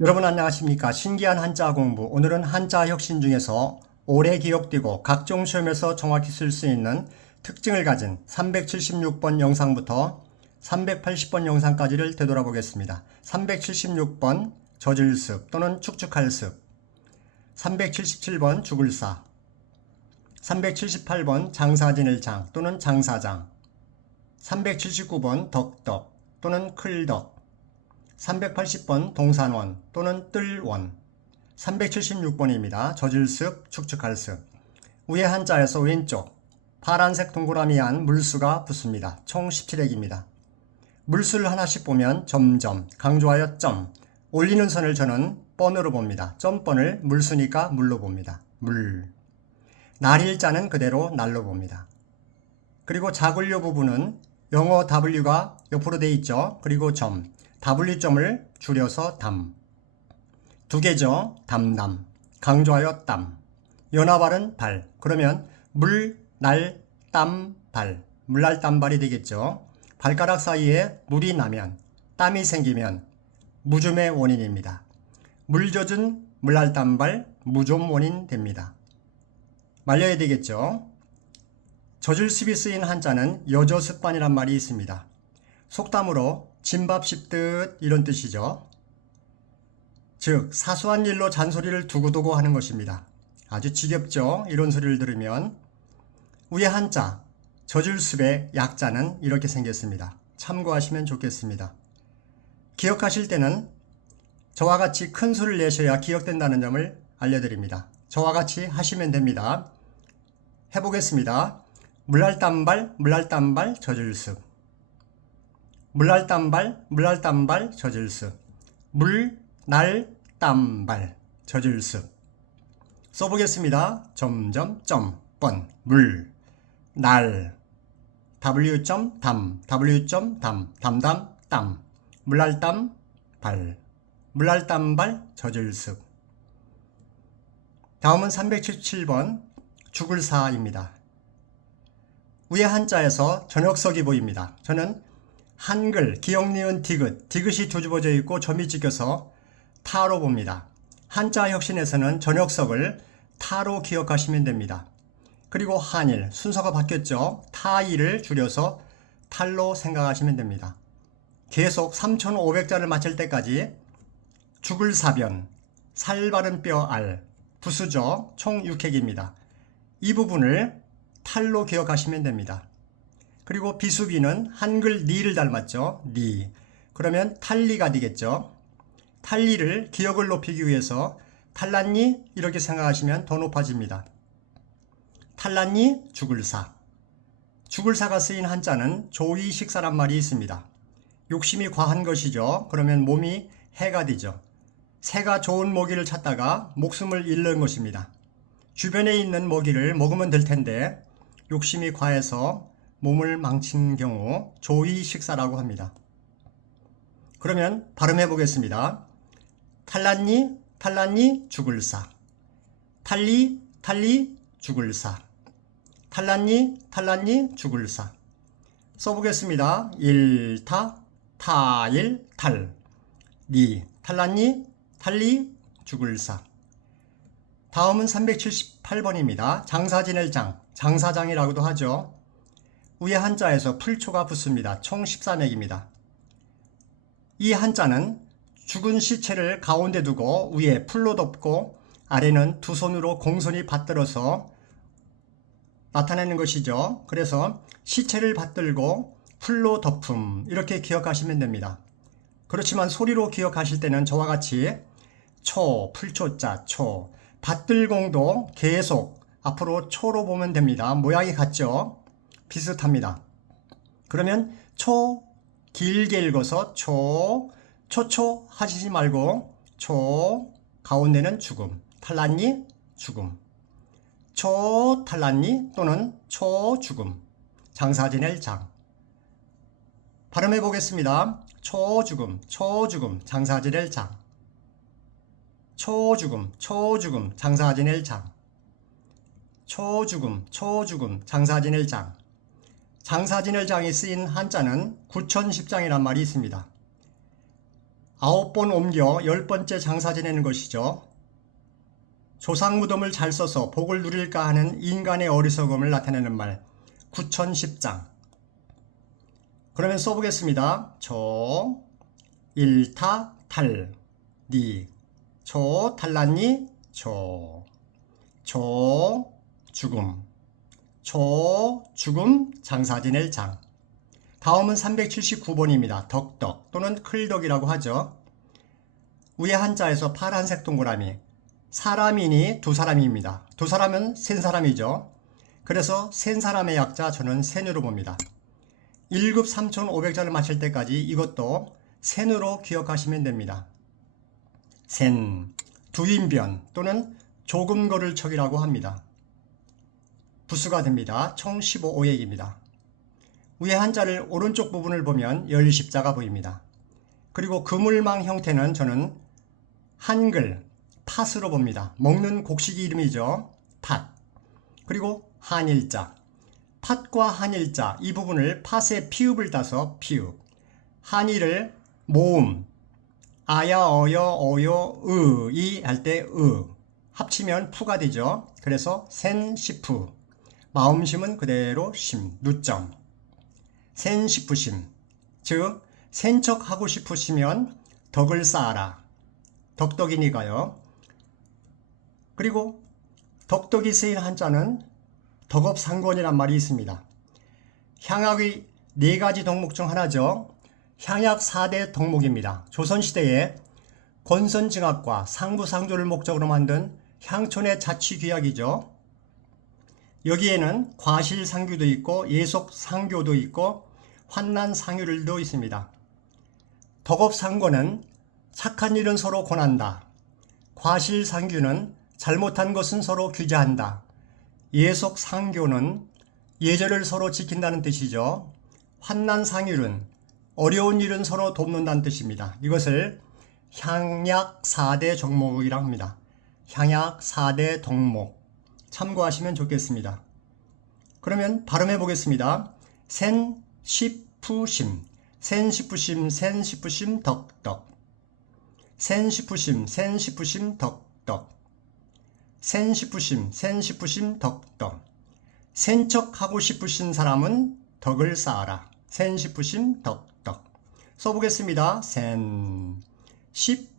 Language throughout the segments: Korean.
여러분 안녕하십니까? 신기한 한자 공부. 오늘은 한자 혁신 중에서 오래 기억되고 각종 시험에서 정확히 쓸 수 있는 특징을 가진 376번 영상부터 380번 영상까지를 되돌아보겠습니다. 376번 젖을습 또는 축축할 습, 377번 죽을사, 378번 장사 지낼 장 또는 장사장, 379번 덕덕 또는 클덕, 380번 동산원 또는 뜰원, 376번입니다. 젖을습, 축축할습. 위에 한자에서 왼쪽 파란색 동그라미 안 물수가 붙습니다. 총 17액입니다. 물수를 하나씩 보면 점점, 강조하여 점, 올리는 선을 저는 번으로 봅니다. 점번을 물수니까 물로 봅니다. 물. 날일자는 그대로 날로 봅니다. 그리고 자굴려 부분은 영어 W가 옆으로 돼 있죠. 그리고 점. W점을 줄여서 담. 두 개죠. 담담. 강조하여 땀. 연화발은 발. 그러면 물, 날, 땀, 발. 물날 땀발이 되겠죠. 발가락 사이에 물이 나면, 땀이 생기면 무좀의 원인입니다. 물 젖은 물날 땀발, 무좀 원인 됩니다. 말려야 되겠죠. 젖을습이 쓰인 한자는 여저습반이란 말이 있습니다. 속담으로 진밥 씹듯 이런 뜻이죠. 즉 사소한 일로 잔소리를 두고두고 하는 것입니다. 아주 지겹죠. 이런 소리를 들으면. 위에 한자 젖을습의 약자는 이렇게 생겼습니다. 참고하시면 좋겠습니다. 기억하실 때는 저와 같이 큰 소리를 내셔야 기억된다는 점을 알려드립니다. 저와 같이 하시면 됩니다. 해보겠습니다. 물날땀발 물날땀발 젖을습, 물날땀발 물날땀발 젖을습, 물날땀발 젖을습. 써보겠습니다. 점점 번 물, 날, W.담, W.담, 담담, 땀, 물날땀, 발, 물날땀발 젖을습. 다음은 377번 죽을사입니다. 위에 한자에서 저녁석이 보입니다. 저는 한글, 기역, 니은, 디귿, 디귿이 뒤집어져 있고 점이 찍혀서 타로 봅니다. 한자 혁신에서는 저녁석을 타로 기억하시면 됩니다. 그리고 한일, 순서가 바뀌었죠. 타일을 줄여서 탈로 생각하시면 됩니다. 계속 3,500자를 맞출 때까지 죽을 사변, 살 바른 뼈 알, 부수죠. 총 6핵입니다. 이 부분을 탈로 기억하시면 됩니다. 그리고 비수비는 한글 니를 닮았죠. 니. 그러면 탈리가 되겠죠. 탈리를 기억을 높이기 위해서 탈랐니? 이렇게 생각하시면 더 높아집니다. 탈랐니? 죽을사. 죽을사가 쓰인 한자는 조의식사란 말이 있습니다. 욕심이 과한 것이죠. 그러면 몸이 해가 되죠. 새가 좋은 모기를 찾다가 목숨을 잃는 것입니다. 주변에 있는 모기를 먹으면 될 텐데 욕심이 과해서 몸을 망친 경우 조의식사라고 합니다. 그러면 발음해 보겠습니다. 탈랐니? 탈랐니? 죽을사. 탈리? 탈리? 죽을사. 탈랐니? 탈랐니? 죽을사. 써보겠습니다. 일타, 타일, 탈. 니, 탈랐니? 탈리? 죽을사. 다음은 378번입니다. 장사 지낼 장, 장사장이라고도 하죠. 위에 한자에서 풀초가 붙습니다. 총 13액입니다. 이 한자는 죽은 시체를 가운데 두고 위에 풀로 덮고 아래는 두 손으로 공손히 받들어서 나타내는 것이죠. 그래서 시체를 받들고 풀로 덮음 이렇게 기억하시면 됩니다. 그렇지만 소리로 기억하실 때는 저와 같이 초, 풀초자, 초, 받들공도 계속 앞으로 초로 보면 됩니다. 모양이 같죠? 비슷합니다. 그러면 초 길게 읽어서 초, 초초 하시지 말고 초, 가운데는 죽음, 탈랐니? 죽음. 초 탈랐니? 또는 초 죽음. 장사 지낼 장. 발음해 보겠습니다. 초죽음, 초죽음, 장사 지낼 장. 초죽음, 초죽음, 장사 지낼 장. 초죽음, 초죽음, 장사 지낼 장. 장사 지낼 장이 쓰인 한자는 구천십장이란 말이 있습니다. 9번 옮겨 10번째 장사 지내는 것이죠. 조상 무덤을 잘 써서 복을 누릴까 하는 인간의 어리석음을 나타내는 말, 구천십장. 그러면 써보겠습니다. 조, 일타, 탈, 니, 조, 탈났니? 조, 죽음, 죽음, 장사 지낼 장. 다음은 379번입니다. 덕덕 또는 클덕이라고 하죠. 위에 한자에서 파란색 동그라미, 사람이니 두 사람입니다. 두 사람은 센 사람이죠. 그래서 센 사람의 약자 저는 센으로 봅니다. 1급 3,500자를 마칠 때까지 이것도 센으로 기억하시면 됩니다. 센, 두인변 또는 조금 걸을 척이라고 합니다. 부수가 됩니다. 총 15오획입니다. 위에 한자를 오른쪽 부분을 보면 열십자가 보입니다. 그리고 그물망 형태는 저는 한글, 팥으로 봅니다. 먹는 곡식 이름이죠. 팥. 그리고 한일자. 팥과 한일자 이 부분을 팥에 피읍을 따서 피읍. 한일을 모음. 아야, 어여, 어요, 이 할 때 합치면 푸가 되죠. 그래서 센시푸. 마음심은 그대로 심, 누점. 센시푸심. 즉 센척하고 싶으시면 덕을 쌓아라. 덕덕이니까요. 그리고 덕덕이 쓰인 한자는 덕업상권이란 말이 있습니다. 향약의 4가지 덕목 중 하나죠. 향약 4대 덕목입니다. 조선시대에 권선징악과 상부상조를 목적으로 만든 향촌의 자치규약이죠. 여기에는 과실상규도 있고 예속상교도 있고 환난상유를도 있습니다. 덕업상권은 착한 일은 서로 권한다. 과실상규는 잘못한 것은 서로 규제한다. 예속상교는 예절을 서로 지킨다는 뜻이죠. 환난상율은 어려운 일은 서로 돕는다는 뜻입니다. 이것을 향약 4대 덕목이라고 합니다. 향약 4대 덕목 참고하시면 좋겠습니다. 그러면 발음해 보겠습니다. 센시푸심, 센시푸심, 센시푸심, 덕덕. 센시푸심, 센시푸심, 덕덕. 센시푸심, 센시푸심, 덕덕. 센척하고 싶으신 사람은 덕을 쌓아라. 센시푸심, 덕덕. 써보겠습니다. 센시푸심,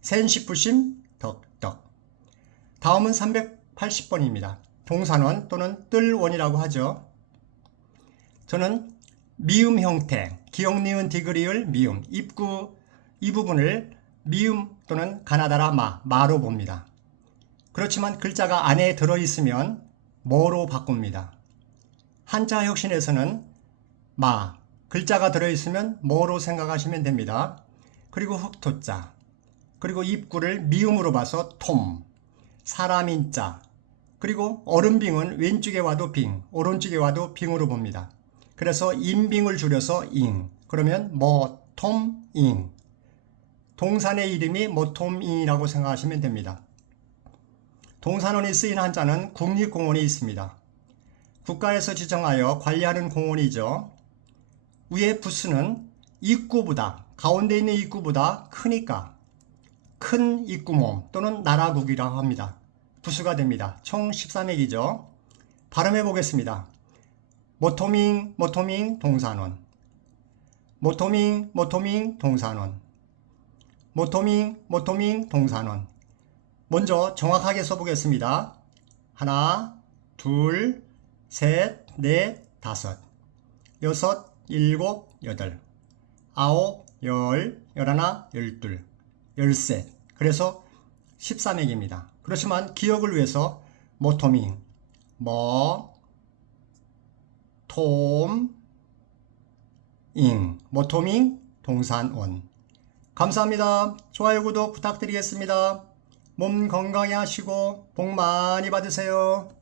센시푸심, 덕덕. 다음은 380번입니다. 동산원 또는 뜰원이라고 하죠. 저는 미음 형태, 기역, 니은, 디귿을 미음, 입구 이 부분을 미음 또는 가나다라 마로 봅니다. 그렇지만 글자가 안에 들어있으면 뭐로 바꿉니다. 한자 혁신에서는 마, 글자가 들어있으면 뭐로 생각하시면 됩니다. 그리고 흑토자, 그리고 입구를 미음으로 봐서 톰, 사람인자, 그리고 얼음빙은 왼쪽에 와도 빙, 오른쪽에 와도 빙으로 봅니다. 그래서 인빙을 줄여서 잉, 그러면 모톰잉. 동산의 이름이 모톰잉이라고 생각하시면 됩니다. 동산원이 쓰인 한자는 국립공원이 있습니다. 국가에서 지정하여 관리하는 공원이죠. 위에 부수는 입구보다, 가운데 있는 입구보다 크니까 큰 입구몸 또는 나라국이라고 합니다. 부수가 됩니다. 총 13액이죠. 발음해 보겠습니다. 모토밍, 모토밍, 동산원. 모토밍, 모토밍, 동산원. 모토밍, 모토밍, 동산원. 먼저 정확하게 써보겠습니다. 하나, 둘, 셋, 넷, 다섯, 여섯, 일곱, 여덟, 아홉, 열, 열하나, 열둘, 열셋. 그래서 13액입니다. 그렇지만 기억을 위해서 모토밍, 모토밍, 동산원. 감사합니다. 좋아요, 구독 부탁드리겠습니다. 몸 건강히 하시고 복 많이 받으세요.